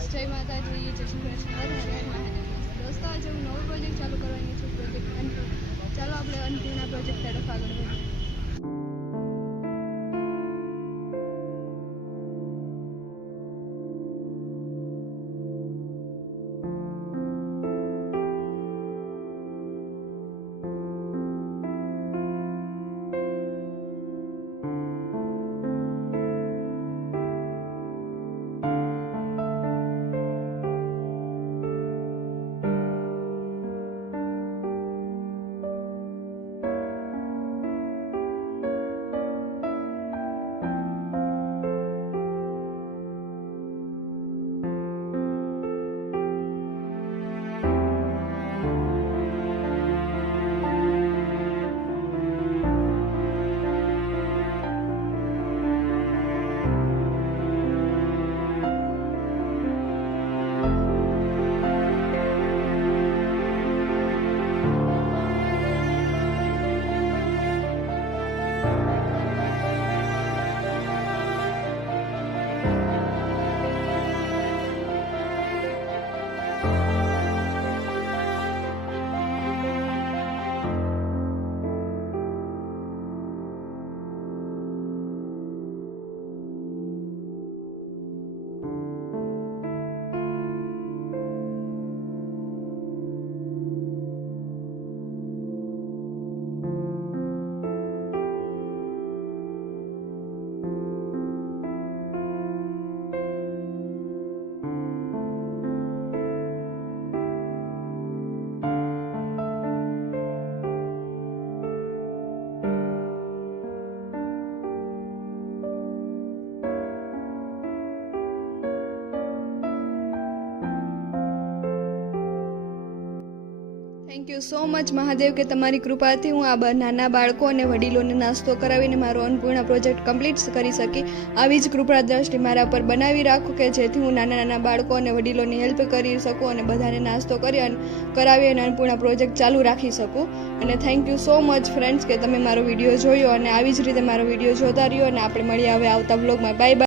Guys, જય માતાજી, જય શ્રી કૃષ્ણ, હર હર મહાદેવ। દોસ્તો, આજે હું નવો પ્રોજેક્ટ ચાલુ કરવાની છું, પ્રોજેક્ટ અન્નપૂર્ણા। ચાલો આપણે અન્નપૂર્ણા પ્રોજેક્ટ તરફ આગળ વધીએ। Thank you so much Mahadev કે તમારી કૃપાથી હું આ નાના બાળકો અને વડીલોને નાસ્તો કરાવીને મારો અન્નપૂર્ણા પ્રોજેક્ટ કમ્પ્લીટ કરી શકી। આવી જ કૃપા દ્રષ્ટિ મારા પર બનાવી રાખો કે જેથી હું નાના બાળકો અને વડીલોની હેલ્પ કરી શકું અને બધાને નાસ્તો કરી અને કરાવી અને અન્નપૂર્ણા પ્રોજેક્ટ ચાલુ રાખી શકું। અને thank you so much friends કે તમે મારો વિડીયો જોયો અને આવી જ રીતે મારો વિડીયો જોતા રહ્યો અને આપણે મળીએ હવે આવતા બ્લોગમાં। Bye bye.